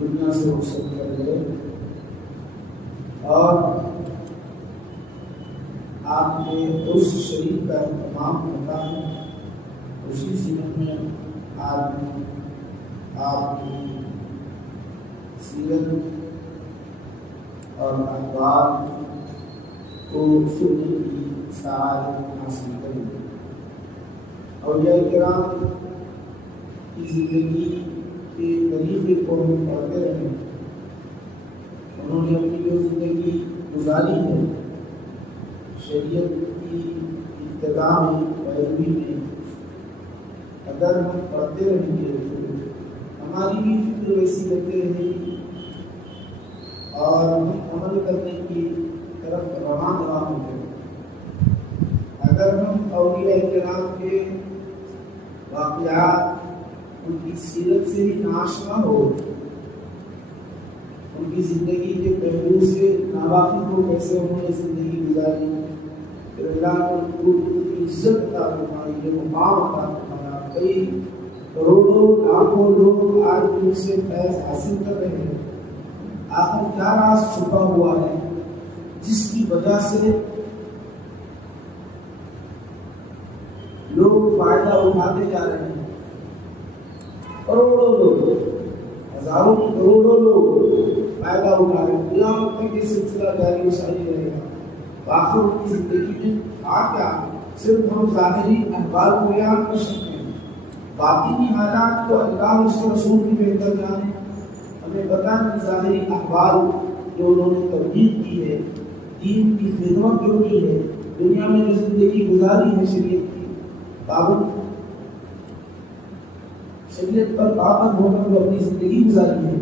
دنیا سے رخصت کر گئے اور آپ کے اس شریف کا اہتمام ہوتا ہے. اسی سیرت میں آج آپ کی سیرت اور اخبار کو سننے کی سعادت حاصل کریں. اولیاء کرام کی زندگی کے طریقے کو ہم پڑھتے رہیں. انہوں نے اپنی جو زندگی گزاری ہے شریعت کی ابتدا میں پیروی میں اگر ہم پڑھتے رہیں گے ہماری بھی فکر ویسی لگتے رہے گی اور ہم عمل کرنے کی طرف روانہ ہوں گے. اگر ہم اولیاء کرام کے واقعات ان کی سیرت سے بھی ناشنا ہو، ان کی زندگی کے پہلو سے ناواقف ہو کیسے انہوں نے زندگی گزاری، پھر اللہ نے ان کی عزت عطا فرمائی، یہ مقام عطا فرمایا. کئی کروڑوں لاکھوں لوگ آج ان سے فیض حاصل کر رہے ہیں. آخر کیا راز چھپا ہوا ہے جس کی وجہ سے لوگ فائدہ اٹھاتے جا رہے ہیں؟ کروڑوں لوگ، ہزاروں کروڑوں لوگ فائدہ اٹھا رہے ہیں. قیامت تک یہ سلسلہ جاری و ساری رہے گا. آخر ان کی زندگی میں کیا صرف ہم ظاہری احوال کو بیان کر سکتے ہیں، باطنی حالات کو اللہ اس کے رسول کی بہتر جانے. ہمیں پتہ نہیں ظاہری احوال جو انہوں نے تبلیغ کی ہے، دین کی خدمت جو کی ہے، دنیا میں جو زندگی گزاری ہے شریعت کی پابند، شریعت پر پابند ہو کر جو اپنی زندگی گزاری ہے،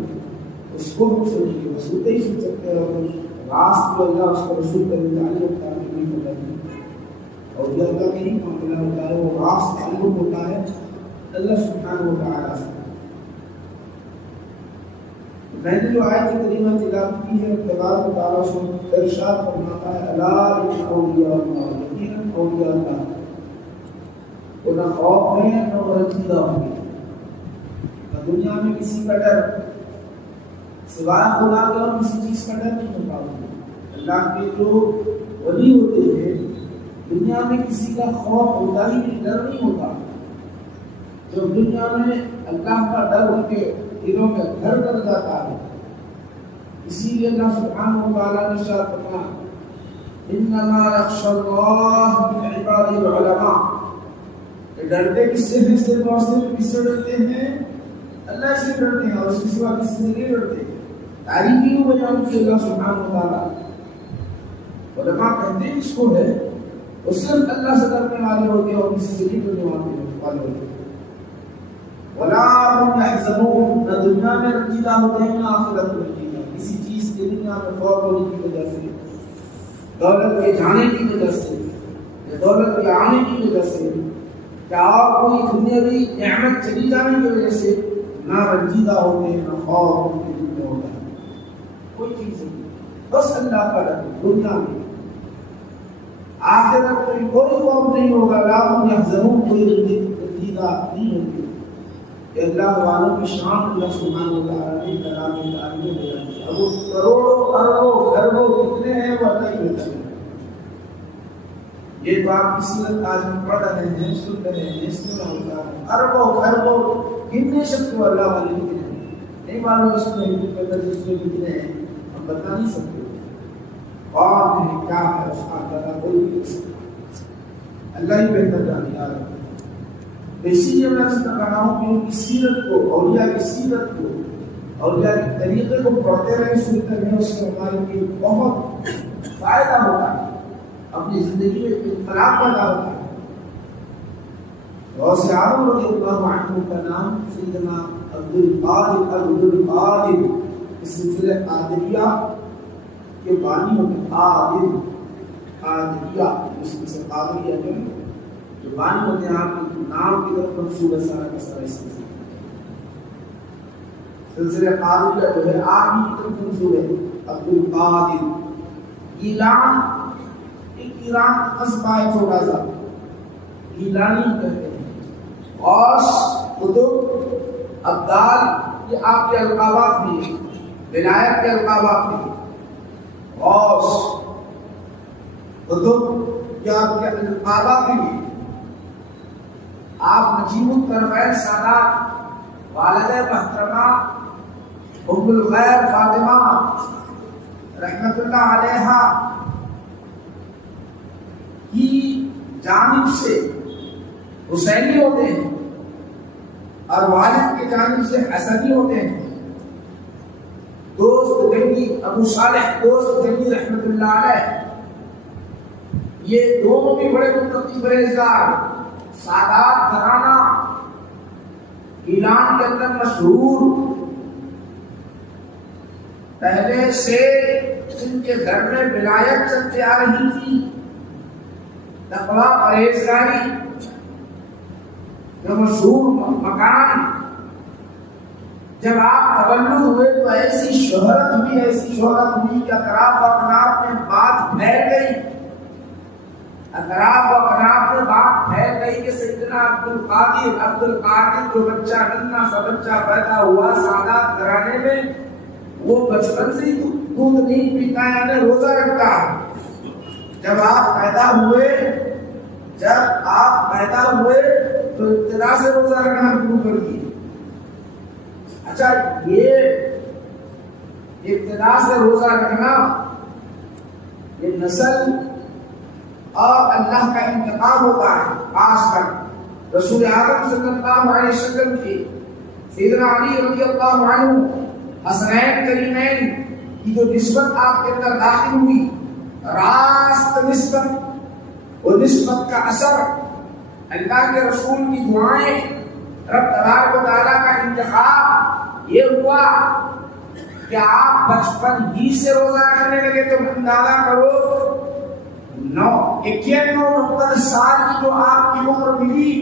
اس کو ہم سنیں گے. بس اتنے ہی سن سکتے ہیں اور راست کو اللہ اس کو رسول کا تعلق تعلق نہیں ہوتا ہے اور یہ اللہ کا ہی معاملہ ہوتا ہے. وہ راست تعلق ہوتا ہے اللہ سبحانہ و تعالیٰ سے. میں نے جو آیت کریمہ تلاوت کی ہے تبارک و تعالیٰ سے ارشاد فرماتا ہے الا ان اولیاء اللہ، یقیناً اولیاء اللہ کو نہ خوف ہے نہ رنجیدہ ہوں گے، نہ دنیا میں کسی کا ڈر سوائے خدا کے اور کسی چیز کا ڈر نہیں ہوتا. اللہ کے جو ولی ہوتے ہیں دنیا میں کسی کا خوف ہوتا ہی نہیں, ڈر نہیں ہوتا. جب دنیا میں اللہ کا ڈر ان کے دلوں میں گھر کر جاتا ہے, اسی لیے اللہ سبحانہ و تعالیٰ نے ارشاد فرمایا انما یخشی اللہ من عباده العلماء. ڈرتے کس سے ہیں؟ صرف اور صرف کس سے ڈرتے ہیں؟ اللہ سے ڈرتے ہیں, اور اس کے سوا کسی سے نہیں ڈرتے. تعریف ہی ہو بیان کی اللہ سبحانہ و تعالیٰ. علماء کہتے ہیں اس کو ہے وہ صرف اللہ سے ڈرنے والے ہوتے ہیں اور کسی سے نہیں ڈرنے والے ہوتے ہیں. ولا هم يحزنون. نہ دنیا میں رنجیدہ ہوتے ہیں نہ آخرت میں رنجیدہ. کسی چیز کے دنیا میں فوت ہونے کی وجہ سے, دولت کے جانے کی وجہ سے, یا دولت کے آنے کی وجہ سے, کیا کوئی دنیاوی نعمت چلی جانے کی وجہ سے نہ رنجیدہ ہوتے ہیں نہ خوف ان کے دل میں ہوتا ہے. کوئی چیز نہیں, بس اللہ کا ڈر. دنیا میں آخرت میں کوئی خوف نہیں ہوگا. لا هم يحزنون. کوئی رنجیدہ نہیں ہوگی. اللہ والوں کی شان اللہ سبحانہ و تعالیٰ نے کلام پاک میں بیان کیا. اب وہ کروڑوں اربوں خربوں کتنے ہیں وہ اللہ ہی بہتر ہے. یہ بات کی صورت آج ہم پڑھ رہے ہیں, سن رہے ہیں, اس میں ہوتا ہے اربوں خربوں کتنے شخص اللہ والے کتنے ہیں نہیں معلوم. اس میں کتنے ہیں ہم بتا نہیں سکتے. کون ہے کیا ہے اس کا اندازہ کوئی بھی نہیں سکتا. اللہ ہی بہتر جانتا ہے. اسی لیے میں اس طرح کہا ہوں کہ ان کی سیرت کو, اولیاء کی سیرت کو, اولیاء کے طریقے کو پڑھتے رہے سنتے رہے, اس سے ہمارے لیے بہت فائدہ ہوتا ہے. اپنی زندگی میں انقلاب پیدا ہوتا ہے. غوث اعظم رضی اللہ عنہ کا نام سیدنا عبدالقادر اس سلسلہ قادریہ کے بانی ہوتے ہیں. قادریہ اس سلسلہ قادریہ جو ہے جو بانی ہوتے ہیں, آپ نام کی طرف منسوب ہے سارا کا سارا. اس سلسلہ قادریہ جو ہے آپ ہی کی طرف منسوب ہے. عبدالقادر ایلان, ایک ایران کا قصبہ ہے چھوٹا سا, ایلانی کہتے ہیں. غوث, قطب, عبدال یہ آپ کے القابات بھی ہیں, ولایت کے القابات بھی ہیں. غوث, قطب یہ آپ کے القابات بھی ہیں. آپ نجیب الطرفین سادات والد محترمہ ام الخیر فاطمہ رحمت اللہ علیہا کی جانب سے حسینی ہوتے ہیں اور والد کی جانب سے حسنی ہوتے ہیں. دوست گنگی ابو صالح دوست گنگی رحمت اللہ علیہ یہ دونوں بھی بڑے متقی پرہیزگار سادات گھرانہ ایران کے اندر مشہور. پہلے سے جن کے گھر میں ولایت چلتے آ رہی تھی, تقویٰ پرہیزگاری جو مشہور مکان, جب آپ تولد ہوئے تو ایسی شہرت ہوئی کہ اطراف و اکناف میں بات پھیل گئی. اطراف و اکناف میں بات پھیل گئی کہ سیدنا عبدالقادر جو بچہ ننھا سا بچہ پیدا ہوا سادات گھرانے میں, وہ بچپن سے ہی دودھ نہیں پیتا ہے یعنی روزہ رکھتا ہے. جب آپ پیدا ہوئے تو ابتدا سے روزہ رکھنا شروع کر دیے. اچھا, یہ ابتدا سے روزہ رکھنا یہ نسل اور اللہ کا انتقام ہوتا ہے. خاص کر رسول اعظم صلی اللہ علیہ وسلم کی سیدنا علی رضی اللہ عنہ حسنین کریمین کی جو نسبت آپ کے اندر داخل ہوئی, راست نسبت, وہ نسبت کا اثر اللہ کے رسول کی دعائیں, رب تبارک و تعالیٰ کا انتخاب یہ ہوا کہ آپ بچپن ہی سے روزہ رکھنے لگے. تو اندازہ کرو 91 سال کی جو آپ کی عمر ملی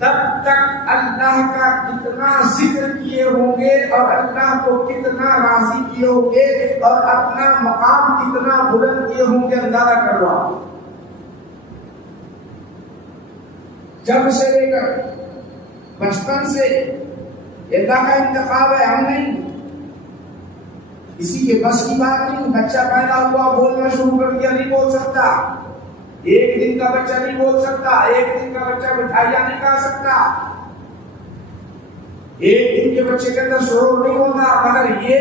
تب تک اللہ کا کتنا ذکر کیے ہوں گے اور اللہ کو کتنا راضی کیے ہوں گے اور اپنا مقام کتنا بلند کیے ہوں گے, اندازہ کرو آپ. جب سے لے کر بچپن سے اللہ کا انتخاب ہے, ہم نہیں. کسی کے بس کی بات نہیں. بچہ پیدا ہوا بولنا شروع کر دیا, نہیں بول سکتا. ایک دن کا بچہ نہیں بول سکتا, ایک دن کا بچہ مٹھائیاں نہیں کھا سکتا, ایک دن کے بچے کے اندر شعور نہیں ہوتا. مگر یہ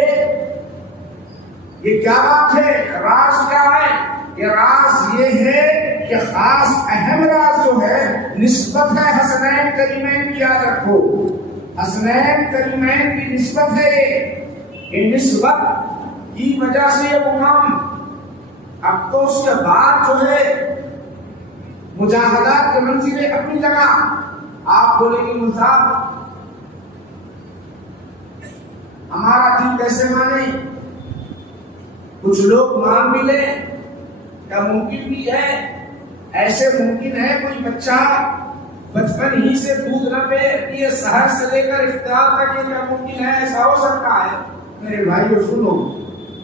کیا بات ہے؟ راز کیا ہے؟ یہ راز یہ ہے کہ خاص اہم راز جو ہے نسبت ہے حسنین کریمین کی. یاد رکھو, حسنین کریمین کی نسبت ہے. یہ نسبت کی وجہ سے یہ مقام. اب تو اس کے بعد جو ہے مجاہدات کے منزلیں اپنی جگہ. آپ بولیں گے مول صاحب ہمارا دین کیسے مانے؟ کچھ لوگ مان بھی لیں, کیا ممکن بھی ہے؟ ایسے ممکن ہے کوئی بچہ بچپن ہی سے دودھ نہ پیے سحر سے لے کر افطار تک, یہ کیا ممکن ہے؟ ایسا ہو سکتا ہے؟ میرے بھائیو سنو,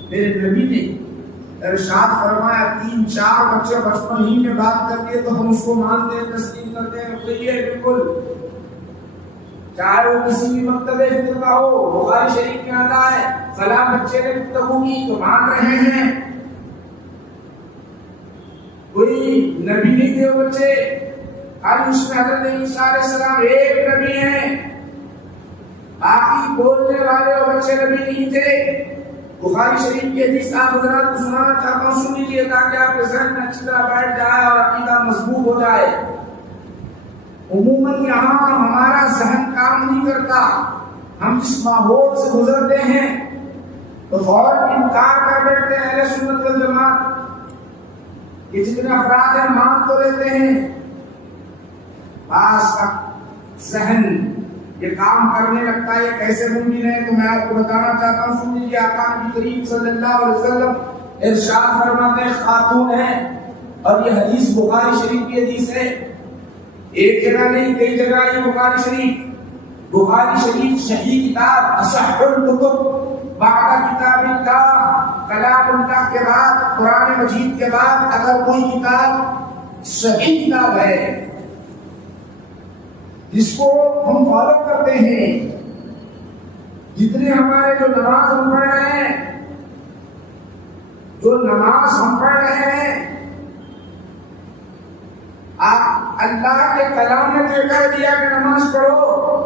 میرے نبی نے ارشاد فرمایا 3-4 بچے بچپن ہی میں بات کرتے تو ہم اس کو مانتے ہیں, تسلیم کرتے ہیں. صحیح ہے بالکل, چاہے وہ کسی بھی مکتب فکر کا ہو. بخاری شریف میں آتا ہے فلاں بچے نے گفتگو کی تو مان رہے ہیں. کوئی نبی نہیں تھے وہ بچے, خالی اس میں حضرت عیسیٰ علیہ السلام ایک نبی ہیں, باقی بولنے والے وہ بچے نبی نہیں تھے. بخاری شریف کی حدیث آپ حضرات کو سنانا چاہتا ہوں, سن لیجیے تاکہ آپ کے ذہن میں اچھی طرح بیٹھ جائے اور عقیدہ مضبوط ہو جائے. عموماً یہاں ہمارا ذہن کام نہیں کرتا, ہم جس ماحول سے گزرتے ہیں تو فوراً انکار کر بیٹھتے ہیں اہل سنت والجماعت. یہ جتنے افراد ہیں مان تو لیتے ہیں, بعض کا ذہن یہ کام کرنے لگتا ہے. یہ کیسے ممکن ہے؟ تو میں آپ کو بتانا چاہتا ہوں, سن لیجیے. آقا نبی کریم صلی اللہ علیہ وسلم ارشاد فرماتے ہیں خاتون ہیں, اور یہ حدیث بخاری شریف کی حدیث ہے. ایک جگہ نہیں کئی جگہ یہ بخاری شریف. بخاری شریف صحیح کتاب, اصح الکتب بعد کتاب اللہ, کلام اللہ کے بعد, قرآن مجید کے بعد اگر کوئی کتاب صحیح کتاب ہے جس کو ہم فالو کرتے ہیں. جتنے ہمارے جو نماز ہم پڑھ رہے ہیں, جو نماز ہم پڑھ رہے ہیں, آپ اللہ کے کلام نے تو کہہ دیا کہ نماز پڑھو.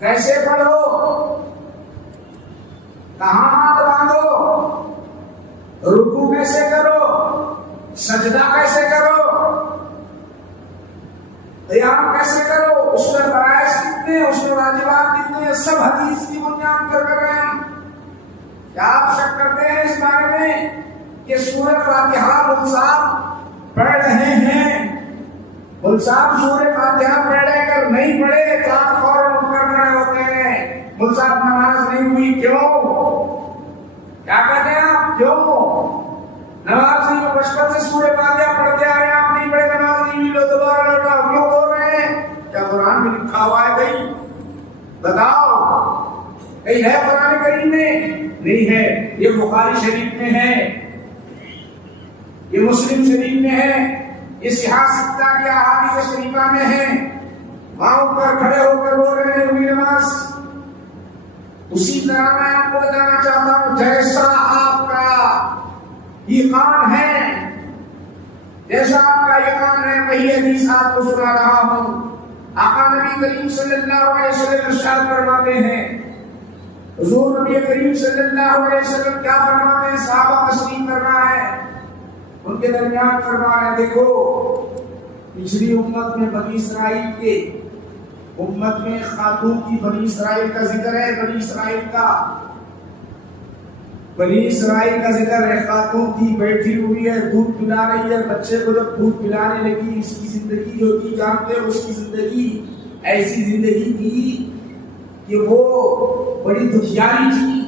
کیسے پڑھو؟ کہاں ہاتھ باندھو, رکوع کیسے کرو, سجدہ کیسے کرو, قیام کیسے کرو, اس میں فرائض کتنے, اس میں واجبات کتنے, سب حدیث کی بنیاد پر کر رہے ہیں. کیا آپ شک کرتے ہیں اس بارے میں کہ سورہ فاتحہ مول صاحب پڑھ رہے ہیں, مول صاحب سورہ فاتحہ پڑھ رہے کر نہیں پڑھے تو آپ فوراً اٹھ کر کھڑے ہوتے ہیں, مول صاحب نماز نہیں ہوئی. کیوں؟ کیا کہتے ہیں آپ؟ کیوں نماز نہیں؟ بچپن سے سورہ فاتحہ پڑھتے آ رہے ہیں, آپ نہیں پڑھے, نماز نہیں ہوئی, لو دوبارہ لوٹا. کیوں بول رہے ہیں؟ کیا قرآن میں لکھا ہوا ہے کہیں؟ بتاؤ, کہیں ہے قرآن کریم میں؟ نہیں ہے. یہ بخاری شریف میں ہے, یہ مسلم شریف میں ہے, یہ صحیح ستہ کی احادیث شریفہ میں ہے. وہاں پر کھڑے ہو کر بول رہے ہیں ہوئی نماز. اسی طرح میں آپ کو بتانا چاہتا ہوں, جیسا آپ کا ایمان ہے, جیسا آپ کا ایمان ہے, وہی حدیث آپ کو سنا رہا ہوں. آقا نبی کریم صلی اللہ علیہ وسلم ارشاد فرماتے ہیں, حضور نبی کریم صلی اللہ علیہ وسلم کیا فرماتے ہیں؟ صحابہ تشریف فرما ہے, ان کے درمیان فرما رہے ہیں, دیکھو پچھلی امت میں بنی اسرائیل کے امت میں خاتون کی بنی اسرائیل کا ذکر ہے. بنی اسرائیل کا ذکر ہے. خاتون کی بیٹھی ہوئی ہے, دودھ پلا رہی ہے. بچے کو جب دودھ پلانے لگی, اس کی زندگی جو تھی جانتے ہیں, اس کی زندگی ایسی زندگی تھی کہ وہ بڑی دکھیاری تھی.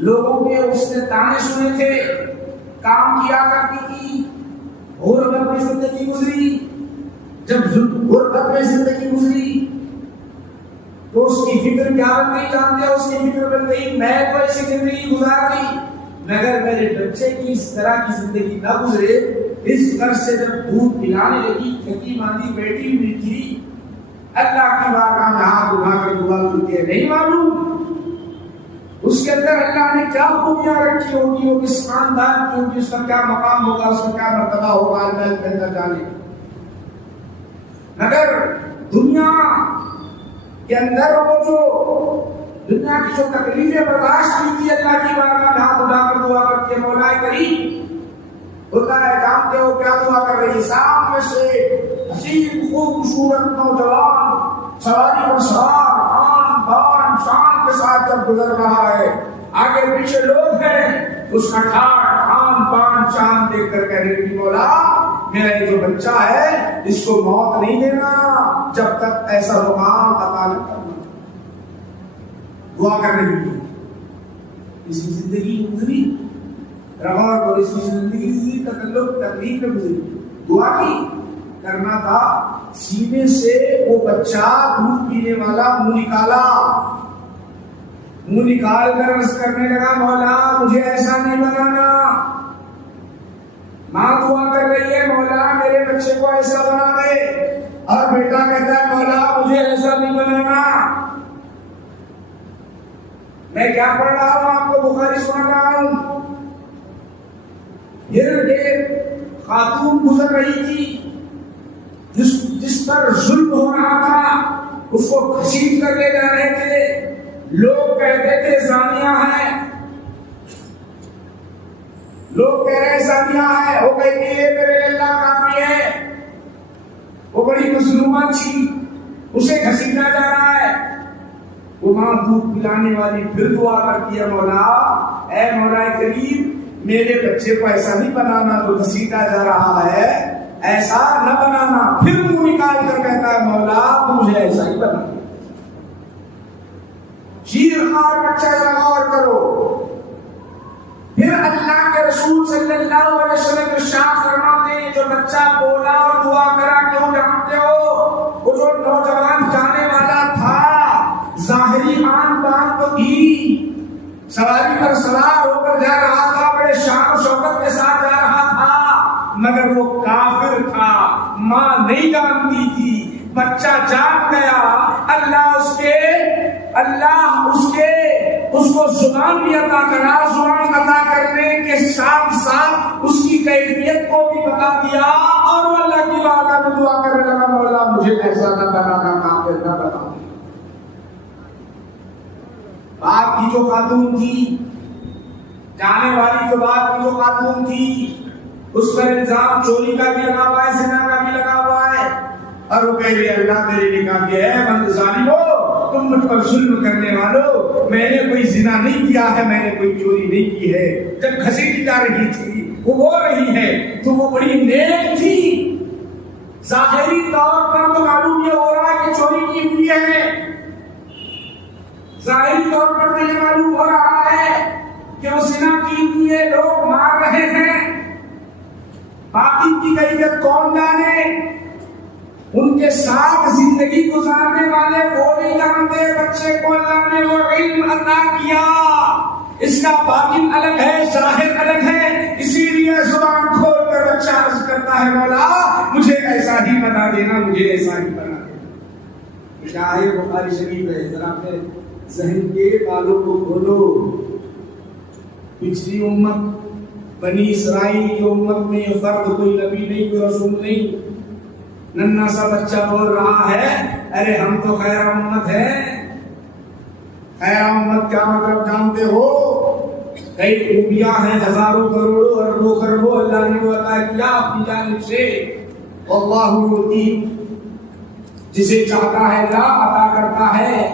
لوگوں کے اس نے تانے سنے تھے, کام کیا کرتی تھی, غربت میں زندگی گزری. جب غربت میں زندگی گزری تو اس کی فکر کیا بن گئی جانتے ہو؟ اس کی فکر بن گئی میں تو ایسی زندگی گزار دی مگر میرے بچے کی اس طرح کی زندگی نہ گزرے. اس گھر سے جب دودھ پلانے لگی, تھکی ماندی بیٹھی ہوئی تھی, اللہ کی بارگاہ میں ہاتھ اٹھا کر دعا کرتی ہے, نہیں معلوم اس کے اندر اللہ نے کیا خوبیاں رکھی ہوگی، وہ کس خاندان کی ہوگی، اس کا کیا مقام ہوگا، اس کا کیا مرتبہ ہوگا، اللہ اس کے اندر جانے۔ مگر دنیا کے اندر وہ جو دنیا کی جو تکلیفیں برداشت کی تھی اللہ کی بارگاہ میں ہاتھ اٹھا کر دعا کرتی ہے، مولا کریم ہوتا ہے، جانتے ہو کیا دعا کر رہی؟ سامنے سے حسین خوبصورت نوجوان سواری پر سوار آن بان شان کے ساتھ جب گزر رہا ہے، آگے پیچھے لوگ ہیں، اس کا ٹھاٹ آن بان شان دیکھ کر کہہ رہی مولا میرا یہ جو بچہ ہے اس کو موت نہیں دینا جب تک ایسا مقام عطا نہ کرنا۔ دعا کر رہی ہے، اس کی زندگی گزری رہا اور اس کی زندگی تکلف تکلیف میں گزری، دعا کی کرنا تھا، سینے سے وہ بچہ دودھ پینے والا منہ نکالا، منہ نکال کر عرض کرنے لگا مولا مجھے ایسا نہیں بنانا۔ ماں دعا کر رہی ہے مولا میرے بچے کو ایسا بنا دے، اور بیٹا کہتا ہے مولا مجھے ایسا نہیں بنانا۔ میں کیا پڑھ رہا ہوں آپ کو بخاری سنا رہا ہوں، ایک خاتون گزر رہی تھی جس پر ظلم ہو رہا تھا، اس کو گھسیٹ کر لے جا رہے تھے، لوگ کہتے تھے زانیہ ہے، لوگ کہہ رہے زانیہ ہے، ہو گئی کہ میرے اللہ کافی ہے، وہ بڑی مظلومہ تھی، اسے گھسیٹا جا رہا ہے۔ وہ ماں دودھ پلانے والی پھر دعا کرتی ہے مولا اے مولا کریم میرے بچے کو ایسا نہیں بنانا جو گھسیٹا جا رہا ہے، ایسا نہ بنانا۔ پھر منہ نکال کر کہتا ہے مولا مجھے ایسا ہی بنا۔ شیر خار بچہ غور کرو۔ پھر اللہ کے رسول صلی اللہ علیہ وسلم ارشاد فرماتے ہیں جو بچہ بولا اور دعا کرا کیوں جانتے ہو؟ وہ جو نوجوان جانے والا تھا ظاہری آن بان تو تھی، سواری پر سوار ہو کر جا رہا تھا، بڑے شان و شوکت کے ساتھ جا رہا تھا، مگر وہ کافر تھا، ماں نہیں جانتی تھی، بچہ جان گیا۔ اللہ اس کو زبان بھی عطا کرا، زبان عطا کرنے کے ساتھ ساتھ اس کی کیفیت کو بھی بتا دیا، اور وہ اللہ کی بارگاہ میں دعا کرنے لگا مولا مجھے ایسا نہ بنانا، کافر نہ بنا۔ بات کی جو خاتون تھی، جانے والی جو بات کی جو خاتون تھی، اس پر الزام چوری کا بھی لگا ہوا ہے، زنا کا بھی لگا ہوا ہے، اور وہ کہہ رہی ہے اللہ میرے نکاح کیا ہے، بند ظالمو تم مجھ پر ظلم کرنے والو، میں نے کوئی زنا نہیں کیا ہے، میں نے کوئی چوری نہیں کی ہے۔ جب گھسیٹی جا رہی تھی وہ بول رہی ہے تو وہ بڑی نیک تھی، ظاہری طور پر تو معلوم یہ ہو رہا ہے کہ چوری کی ہوئی ہے، ظاہری طور پر تو یہ معلوم ہو رہا ہے کہ وہ زنا کی ہوئی ہے، لوگ مار رہے ہیں، باقی کی کیفیت کون جانے، ان کے ساتھ زندگی گزارنے والے وہ نہیں جانتے۔ بچے کو اللہ نے وہ علم عطا کیا، اس کا باطن الگ ہے، ظاہر الگ ہے، اسی لیے زبان کھول کر بچہ عرض کرتا ہے مولا مجھے ایسا ہی بنا دینا، مجھے ایسا ہی بنا دینا۔ کیا ہے بخاری شریف ہے، ذرا اپنے ذہن کے بالوں کو کھولو۔ پچھلی امت بنی اسرائیل کی امت میں یہ فرد کوئی نبی نہیں، کوئی رسول نہیں، ننھا سا بچہ بول رہا ہے ارے ہم تو خیر امت ہیں۔ خیر امت کیا مطلب جانتے ہو؟ کئی خوبیاں ہیں، ہزاروں کروڑوں اربوں خربوں اللہ نے عطا کیا اپنی جانب سے۔ اللہ یؤتی جسے چاہتا ہے اللہ عطا کرتا ہے،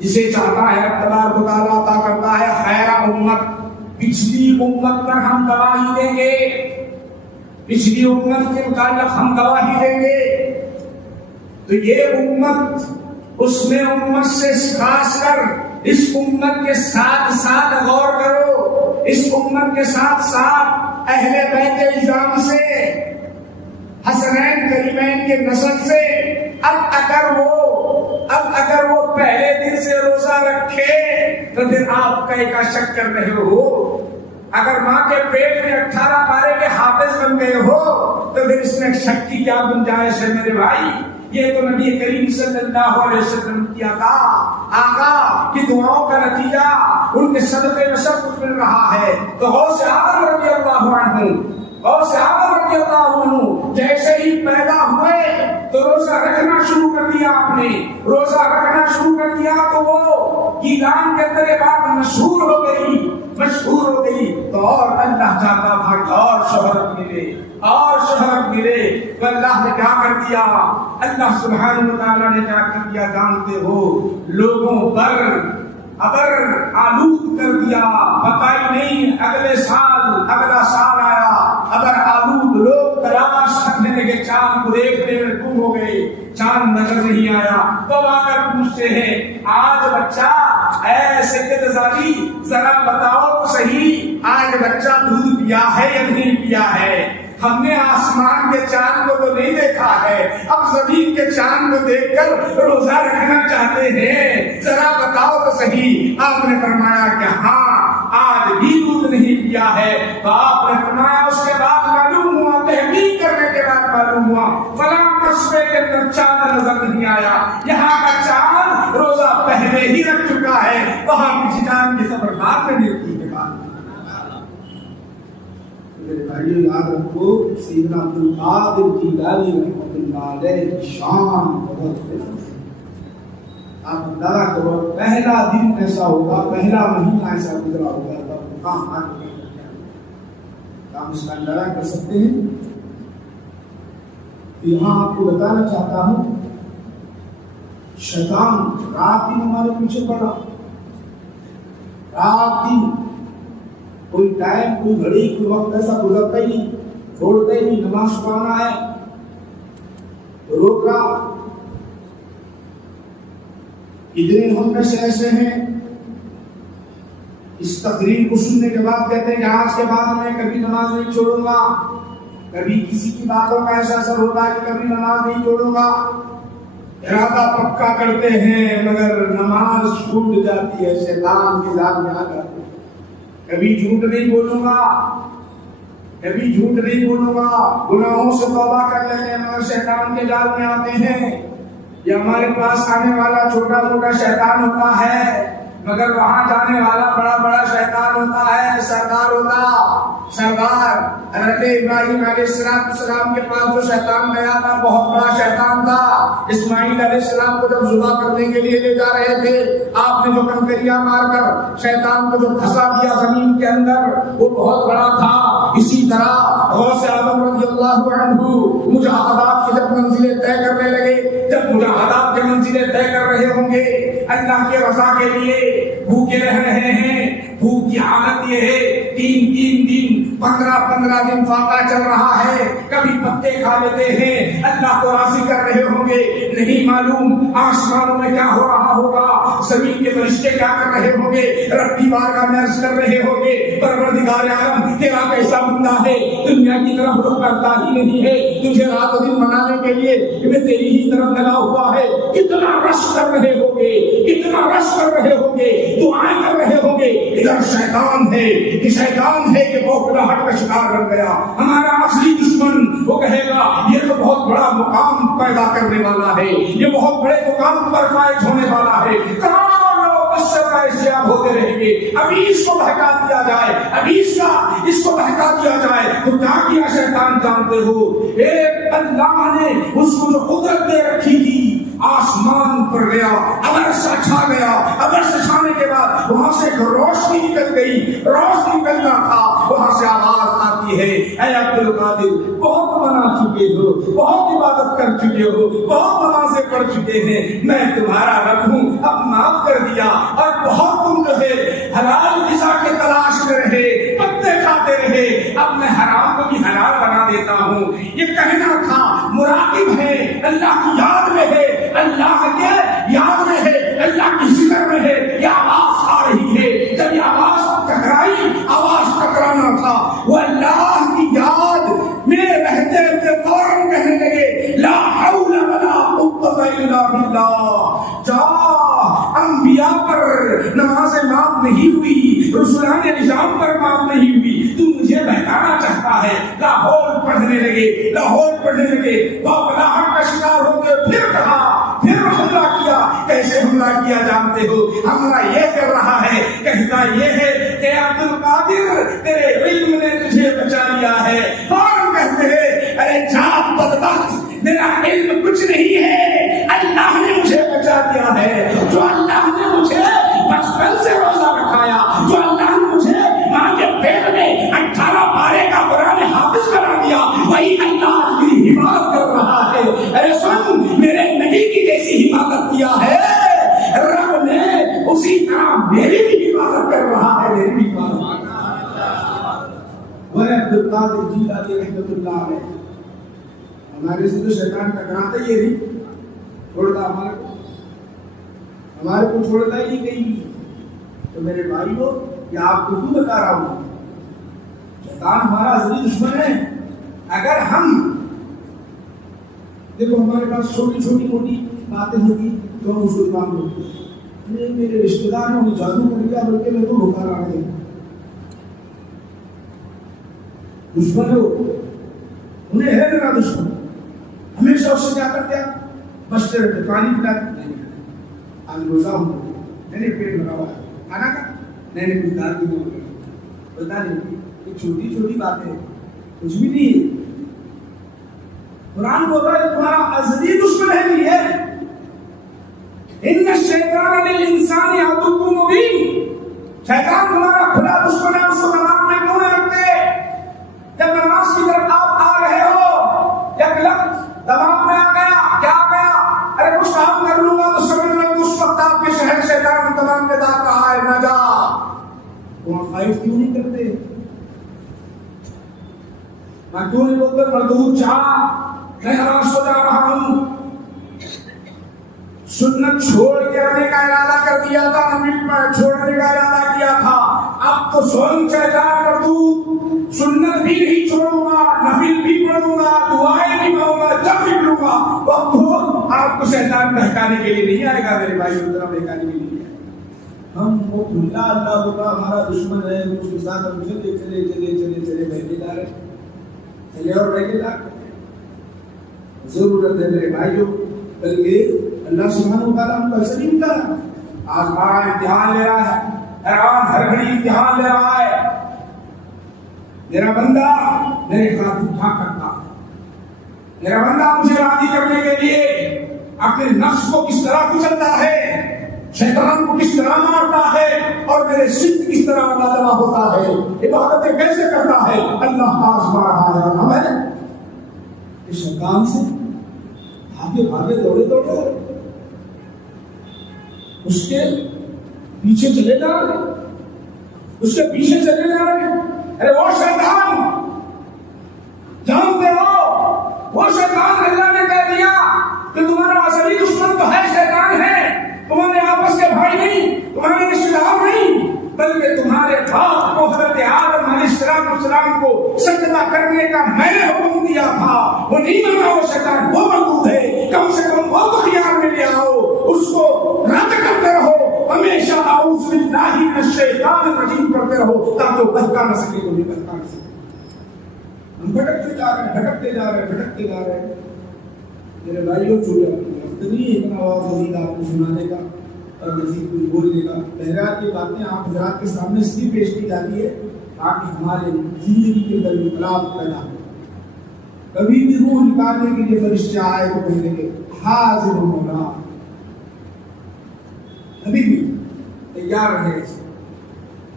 جسے چاہتا ہے تبارک و تعالیٰ عطا کرتا ہے۔ خیر امت، پچھلی امت پر ہم گواہی دیں گے، پچھلی امت کے متعلق ہم گواہی دیں گے، تو یہ امت اس میں امت سے خاص کر اس امت کے ساتھ ساتھ غور کرو، اس امت کے ساتھ ساتھ اہل بیت اعظام سے، حسنین کریمین کے نسل سے، اب اگر وہ پہلے دن سے روزہ رکھے تو پھر آپ کئی کا شک کر رہے ہو، اگر ماں کے پیٹ میں 18 پارے کے حافظ بن گئے ہو تو پھر اس میں شک کی کیا گنجائش ہے میرے بھائی؟ یہ تو نبی کریم صلی اللہ علیہ وسلم کی آقا کی دعاؤں کا نتیجہ، ان کے صدقے میں سب کچھ مل رہا ہے۔ تو غوث اعظم رضی اللہ عنہ، غوث اعظم رضی اللہ عنہ جیسے ہی پیدا ہوئے تو روزہ رکھنا شروع کر دیا۔ آپ نے روزہ رکھنا شروع کر دیا تو وہ گیلان کے اندر یہ بات مشہور ہو گئی، مشہور ہو گئی۔ تو اور اللہ چاہتا تھا کہ اور شہرت ملے، اور شہرت ملے، تو اللہ نے کیا کر دیا؟ اللہ سبحانہ وتعالیٰ نے کیا کر دیا جانتے ہو؟ لوگوں پر ابر آلود کر دیا۔ بتائی نہیں اگلے سال، اگلا سال آیا، ابر آلود، لوگ تلاش کرنے لگے، چاند کو دیکھنے میں گم ہو گئے، چاند نظر نہیں آیا۔ تو آ کر پوچھتے ہیں آج بچہ، اے سید زاری ذرا بتاؤ تو صحیح، آج بچہ دودھ پیا ہے یا نہیں پیا ہے؟ ہم نے آسمان کے چاند کو تو نہیں دیکھا ہے، اب زمین کے چاند کو دیکھ کر روزہ رکھنا چاہتے ہیں، ذرا بتاؤ تو صحیح۔ آپ نے فرمایا کہ ہاں آج بھی دودھ نہیں پیا ہے۔ تو آپ نے فرمایا اس کے بعد معلوم ہوا، تحقیق کرنے کے بعد معلوم ہوا فلاں قصبے کے اندر چاند نظر نہیں آیا، یہاں کا چاند روزہ پہلے ہی رکھ چکا ہے، وہاں کسی چاند کی خبر بعد میں ملتی ہے۔ میرے بھائیو یاد رکھو، سیدنا عبدالقادر جیلانی رحمۃ اللہ علیہ کی شان بہت ہے۔ آپ اندازہ کرو پہلا دن ایسا ہوگا، پہلا مہینہ ایسا گزرا ہوگا، تب کام آپ اس کا اندازہ کر سکتے ہیں۔ یہاں آپ کو بتانا چاہتا ہوں، شیطان رات دن ہمارے پیچھے پڑا، رات دن کوئی ٹائم، کوئی گھڑی، کوئی وقت ایسا گزرتا ہی نہیں، چھوڑتا ہی نہیں۔ نماز پڑھنا ہے تو روک رہا۔ اتنے ہم میں سے ایسے ہیں اس تقریر کو سننے کے بعد کہتے ہیں کہ آج کے بعد میں کبھی نماز نہیں چھوڑوں گا۔ کبھی کسی کی باتوں کا ایسا اثر ہوتا ہے کہ کبھی نماز نہیں چھوڑوں گا، ارادہ پکا کرتے ہیں مگر نماز چھوٹ جاتی ہے، شیطان کے جال میں آ جاتے ہیں۔ کبھی جھوٹ نہیں بولوں گا، کبھی جھوٹ نہیں بولوں گا، گناہوں سے توبہ کر لیتے ہیں مگر شیطان کے جال میں آتے ہیں۔ یہ ہمارے پاس آنے والا چھوٹا موٹا شیطان ہوتا ہے مگر وہاں جانے والا بڑا بڑا شیطان ہوتا ہے، سردار ہوتا، سردار۔ حضرت ابراہیم علیہ السلام کے پاس جو شیطان گیا تھا بہت بڑا شیطان تھا۔ اسماعیل علیہ السلام کو جب ذبح کرنے کے لیے لے جا رہے تھے، آپ نے جو کنکریاں مار کر شیطان کو جو پھنسا دیا زمین کے اندر، وہ بہت بڑا تھا۔ اسی طرح غوث اعظم رضی اللہ عنہ مجاہدات کی جب منزلیں طے کرنے لگے، جب مجاہدات کی منزلیں طے کر رہے ہوں گے، اللہ کے رضا کے لیے بھوکے رہ رہے ہیں، بھوک کی حالت یہ ہے 3 دن 15 دن فاقہ چل رہا ہے، کبھی پتے کھا لیتے ہیں، اللہ کو راضی کر رہے ہوں گے، نہیں معلوم آسمانوں میں کیا ہو رہا ہوگا، زمین کے فرشتے کیا کر رہے ہوں گے، رب کی بارگاہ میں عرض کر رہے ہوں گے پروردگار عالم تیرا کیسا بندہ ہے، دنیا کی طرف رخ کرتا ہی نہیں ہے، تجھے رات و دن منانے کے لیے میں تیری ہی طرف لگا ہوا ہے، کتنا رش کر رہے ہوں گے، کتنا رش کر رہے ہوں گے، دعائیں کر رہے ہوں گے۔ ادھر شیطان ہے، یہ شیطان ہے کہ بوکھلاہٹ کا شکار بن گیا، ہمارا اصلی دشمن، وہ کہے گا یہ تو بہت بڑا مقام پیدا کرنے والا ہے، یہ بہت بڑے مقام پر فائز ہونے والا ہے، کہاں اس سے کامیاب ہوتے رہیں گے، ابھی اس کو بہکا دیا جائے، ابھی اس کو بہکا دیا جائے۔ تو کیا کیا شیطان جانتے ہو؟ ایک اللہ نے اس کو جو قدرت دے رکھی تھی، آسمان پر گیا، ابر سے چھا گیا، ابر سے چھانے کے بعد وہاں سے ایک روشنی نکل گئی، روشنی نکلنا تھا، وہاں سے آواز آتی ہے، اے عبدالقادر بہت منا چکے ہو، بہت عبادت کر چکے ہو، بہت نمازیں پڑھ چکے ہیں، میں تمہارا رب ہوں، اب معاف کر دیا، اور بہت تم جو ہے حلال غذا کے تلاش میں رہے، پتے کھاتے رہے، اب میں حرام کو بھی حلال بنا دیتا ہوں۔ یہ کہنا تھا، مراقب ہے، اللہ کی یاد میں ہے، اللہ کے یاد میں ہے، اللہ کی ذکر میں ہے، یہ آواز آ رہی ہے، جب یہ آواز ٹکرائی، آواز ٹکرانا تھا، وہ اللہ کی یاد میں رہتے ہوئے فوراً کہنے لگے لا حول ولا قوت الا باللہ۔ جا انبیاء پر نمازیں معاف نہیں ہوئی، رسولان نظام پر معاف نہیں ہوئی، تو مجھے بہکانا چاہتا ہے۔ لاہور پڑھنے لگے، باولاہٹ کا شکار ہو کے پھر حملہ کیا۔ کیسے حملہ کیا جانتے ہو؟ حملہ یہ کر رہا ہے، کہتا یہ ہے کہ عبد القادر تیرے علم نے تجھے بچا لیا ہے۔ فوراً کہتے ہیں ارے جا بدبخت، میرا علم کچھ نہیں ہے، اللہ نے مجھے بچا دیا ہے۔ جو اللہ نے مجھے بچپن سے روزہ رکھایا، جو اللہ نے مجھے ماں کے پیٹ میں 18 پارے کا قرآن حافظ کرا دیا، وہی اللہ میری حفاظت کر رہا ہے۔ ارے سن، میرے نبی کی جیسی حفاظت کیا ہے رب نے، اسی طرح میری بھی حفاظت کر رہا ہے، میری بھی حفاظت۔ وہ عبد القادر جیلانی رحمۃ اللہ علیہ، ہمارے سے تو شیطان ٹکراتا ہی نہیں، چھوڑتا ہمارے کو چھوڑتا ہی نہیں کہیں۔ تو میرے بھائیو، یہ آپ کو کیوں بتا رہا ہوں؟ شیطان ہمارا ازلی دشمن ہے۔ اگر ہم دیکھو ہمارے پاس چھوٹی چھوٹی موٹی باتیں ہوتی جو ہم اس کو کام ہوتے ہیں، میرے رشتے دار نے انہیں جادو کر دیا، بلکہ میں تو بخار آ گیا، دشمن ہو، انہیں ہے میرا دشمن، ہمیشہ اس سے کیا کرتے ہیں؟ بچتے رہتے، پانی پلاتے نہیں، آج روزہ ہوں میں نے پیٹ بھرا ہوا ہے، کھانا کا میں نے کچھ دار کی بتا نہیں، یہ چھوٹی چھوٹی باتیں کچھ بھی نہیں ہے۔ قرآن بول رہا ہے تمہارا ازلی دشمن ہے یہ، ان الشیطان للانسان عدو مبین، شیطان تمہارا کھلا دشمن ہے، اس کو دماغ میں کیوں نہیں رکھتے؟ جب نماز کی طرف آپ آ رہے ہو، ایک لفظ دماغ میں آ گیا، کیا آ گیا؟ ارے کچھ کام کر لوں گا تو سمجھ لو اس وقت آپ کے شہر شیطان تمام میں داخل رہا ہے، نہ جا۔ وہاں فائٹ کیوں نہیں کرتے؟ میں کیوں نہیں بولتے مردود چاہ میں نماز کو جا رہا ہوں، سنت چھوڑ کے آنے کا ارادہ کر دیا تھا، نفل پر چھوڑنے کا ارادہ کیا تھا، اب تو سون شیطان مردود، سنت بھی نہیں چھوڑوں گا، نفل بھی پڑھوں گا، دعائیں بھی پڑھوں گا، جب بھی پڑھوں گا، وقت ہو آپ کو شیطان بہکانے کے لیے نہیں آئے گا میرے بھائی، اتنا بہکانے کے لیے ہم وہ اللہ ہوگا ہمارا دشمن ہے، اس کے ساتھ ہم چلے بہتے جا رہے چلے اور بہتے جا رہے۔ ضرورت ہے میرے بھائیوں، بلکہ اللہ سبحانہ و تعالیٰ ہم کو ایسا نہیں ملا، آج بڑا امتحان لے رہا ہے، حیران ہر گھڑی امتحان لے رہا ہے۔ میرا بندہ میرے خلاف کیا کرتا ہے، میرا بندہ مجھے راضی کرنے کے لیے اپنے نفس کو کس طرح کچلتا ہے، شیطان کو کس طرح مارتا ہے، اور میرے سکھ کس طرح مادما ہوتا ہے، عبادتیں کیسے کرتا ہے، اللہ کا آزما رہا ہے۔ اور ہمیں اس شیطان سے بھاگے دوڑے اس کے پیچھے چلے جا رہے ہیں، ارے وہ شیطان جانتے ہو، وہ شیطان اللہ نے کہہ دیا کہ تمہارا اصلی دشمن تو ہے شیطان ہے، تمہارے آپس کے بھائی نہیں، تمہارے رشتے دار نہیں، بلکہ تمہارے باپ کو حضرت آدم علیہ السلام کو سجدہ کرنے کا میں نے حکم دیا تھا، وہ نہیں مانا، وہ شیطان وہ مردود ہے، کم سے کم وہ تو خیال میں لے آؤ، اس کو رد کرتے رہو، ہمیشہ اعوذ باللہ من الشیطان الرجیم کرتے رہو، تاکہ وہ بہکا نہ سکے، وہ نہیں بہکا نہ سکے۔ ہم بھٹکتے جا رہے ہیں میرے بھائیوں، چھوٹے وقت نہیں اتنا اور مزید آپ کو سنانے کا اور مزید کچھ بولنے کا، بہرحال یہ باتیں آپ حضرات کے سامنے اس لیے پیش کی جاتی ہے تاکہ ہمارے زندگی کے اندر انقلاب پیدا ہو۔ کبھی بھی روح نکالنے کے لیے فرشتے آئے تو کہنے کے حاضر مولا، کبھی بھی تیار رہے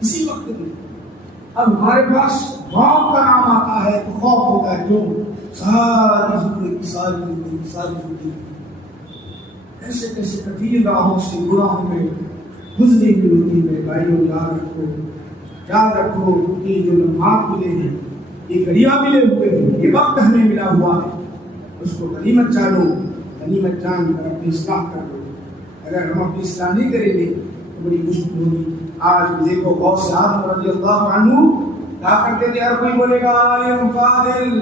اسی وقت میں۔ اب ہمارے پاس خوف کا نام آتا ہے تو خوف ہوتا ہے، کیوں؟ ساری زندگی ایسے کٹھین راہوں سے گناہوں میں گزری ہوئی ہوتی ہے۔ بھائیوں یاد رکھو کہ جو لمحات ملے ہیں، یہ گھڑیاں ملے ہوئے ہیں، یہ وقت ہمیں ملا ہوا ہے، اس کو غنیمت جانو، غنیمت جان کر اپنی اصلاح کر لو۔ اگر ہم اپنی اصلاح نہیں کریں گے تو بڑی مشکل ہوگی۔ آج دیکھو غوث اعظم رضی اللہ عنہ کیا کرتے تھے، ہر کوئی بولے گا عالم فاضل،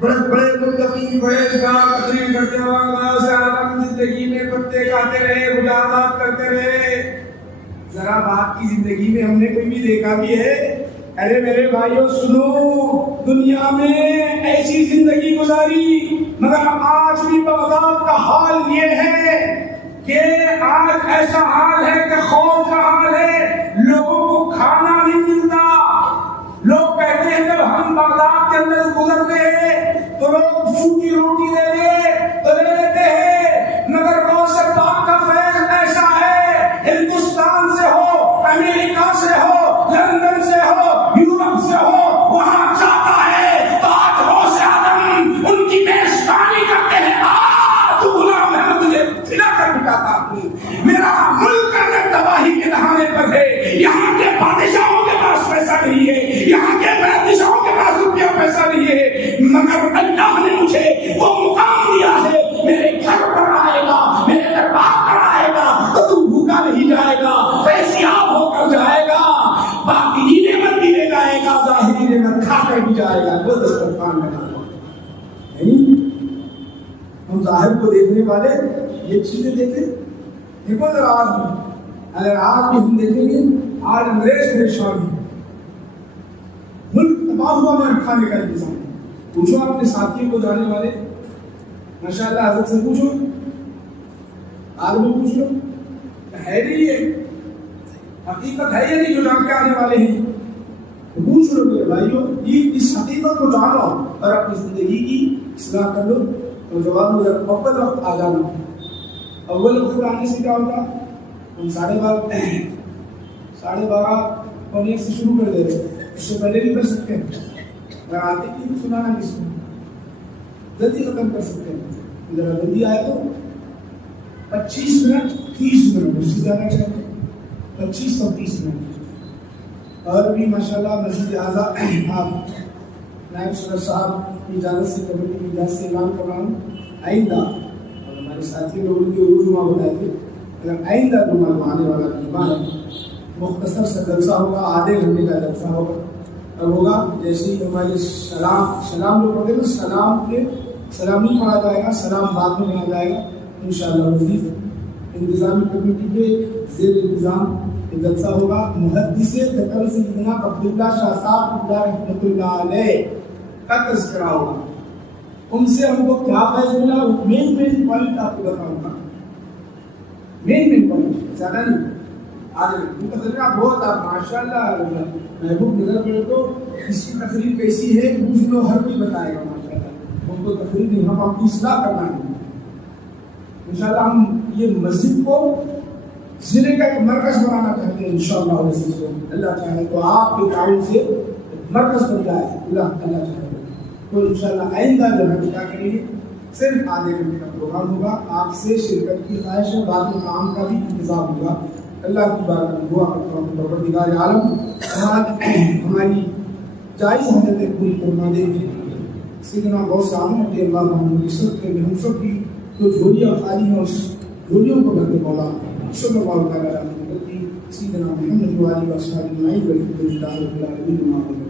بڑے متقی پرہیزگار تقریر کرتے ہوئے غوث اعظم زندگی میں پتے کھاتے رہے، مجاہدات کرتے رہے، ذرا بات کی زندگی میں ہم نے کوئی بھی دیکھا بھی ہے؟ ارے میرے بھائیوں سنو، دنیا میں ایسی زندگی گزاری، مگر آج بھی بغداد کا حال یہ ہے کہ آج ایسا حال ہے کہ خوف کا حال ہے، لوگوں کو کھانا نہیں ملتا۔ لوگ کہتے ہیں جب ہم بغداد کے اندر گزرتے ہیں تو لوگ سوکھی روٹی دے دے تو لے لیتے ہیں، مگر غوث پاک کا فیض ایسا ہے، ہندوستان سے ہو، امریکہ سے ہو، لندن سے ہو، یورپ سے ہو، وہاں جاتا ہے تو آج غوث اعظم ان کی میزبانی کرتے ہیں۔ تو غلام احمد مجھے کھلا کر بٹاتا ہوں، میرا ملک اگر تباہی کے دہانے پر ہے، یہاں کے بادشاہوں کے پاس پیسہ نہیں ہے، یہاں کے بادشاہوں کے پاس روپیہ پیسہ نہیں ہے، مگر اللہ نے مجھے وہ مقام دیا ہے، میرے گھر پر آئے گا، میرے دربار پر آئے گا تو تم بھوکا نہیں جائے گا، فیضیاب ہو کر جائے گا، باطنی نعمت بھی لے جائے گا، ظاہری نعمت کھا کر بھی جائے گا۔ وہ دسترخوان میں ہم ظاہر کو دیکھنے والے یہ چیزیں دیکھیں۔ دیکھو ذرا آج بھی، اگر آج بھی ہم دیکھیں گے، آج انگریز پریشان ہے، ملک تباہ ہوا مگر کھانے کا انتظام۔ پوچھو اپنے ساتھیوں کو جانے والے، ماشاء اللہ حضرت سے پوچھو، آدمی پوچھ لو، ہے نہیں یہ حقیقت ہے یا نہیں جو جان کے آنے والے ہیں؟ تو پوچھ لو میرے بھائیوں، اس حقیقت کو جانو اور اپنی زندگی کی اصلاح کر لو۔ تو جواب میں اول وقت آ جانا، اول وقت آنے سے کیا ہوتا؟ ہم 12:30 پونے سے شروع کر دے رہے، اس سے پہلے بھی کر سکتے ہیں، اگر آتے کی تو سنانا کس کو، جلدی ختم کر سکتے ہیں۔ ذرا جلدی آئے تو 25 منٹ 30 منٹ اس سے زیادہ کیا ہے، 25 اور 30 منٹ۔ اور بھی ماشاءاللہ مسجد اعلیٰ آپ نائب صدر صاحب کی اجازت سے، کمیٹی کی اجازت سے اعلان کر رہا ہوں، آئندہ اور ہمارے ساتھی لوگوں کے وہ جمعہ بتائے تھے، اگر آئندہ جمعہ آنے والا جمعہ ہے مختصر سا جلسہ ہوگا، آدھے گھنٹے کا جلسہ ہوگا، اور ہوگا جیسے ہی ہمارے سلام لوگ پڑھتے ہیں، سلام کے سلام نہیں پڑھا جائے گا، سلام بعد میں پڑھا جائے گا انشاءاللہ عزیز۔ انتظامی کمیٹی کے زیر انتظام جلسہ ہوگا، محدث دکن سیدنا عبداللہ شاہ صاحب رحمۃ اللہ علیہ کا تذکرہ ہوگا۔ ان سے ہم کو کیا فائدہ ملا، مین پوائنٹ آپ کو بتاؤں گا، مین پوائنٹ، زیادہ نہیں۔ آج ان کا تجربہ بہت آپ ماشاء اللہ محبوب نظر پڑے تو اس کی تقریر کیسی ہے کچھ لوگ ہر کوئی بتائے گا ماشاء اللہ، ان کو تقریر نہیں، ہم اپنی اصلاح کرنا ہے انشاءاللہ۔ ہم یہ مسجد کو ضلع کا ایک مرکز بنانا چاہتے ہیں انشاءاللہ، اللہ چاہے تو آپ کے تعاون سے مرکز بن جائے، اللہ چاہے تو انشاءاللہ۔ آئندہ جو ہم کیا کریں گے، صرف آدھے گھنٹے کا پروگرام ہوگا، آپ سے شرکت کی خواہش ہے، بعد میں کام کا بھی انتظام ہوگا۔ اللہ کی بارگاہ میں دعا کرتا ہوں پروردگار عالم ہماری جائز حاجتیں پوری فرما دے۔ سیدنا غوث اعظم رضی اللہ عنہ کی صدقے کے ہم سب کی جو جھولیاں خالی ہیں اس جھولیوں کو بھر دے مولا، صلی اللہ تعالیٰ علیہ وسلم، سیدنا محمد و آلہ و اصحابہ اجمعین، والحمد للہ رب العالمین۔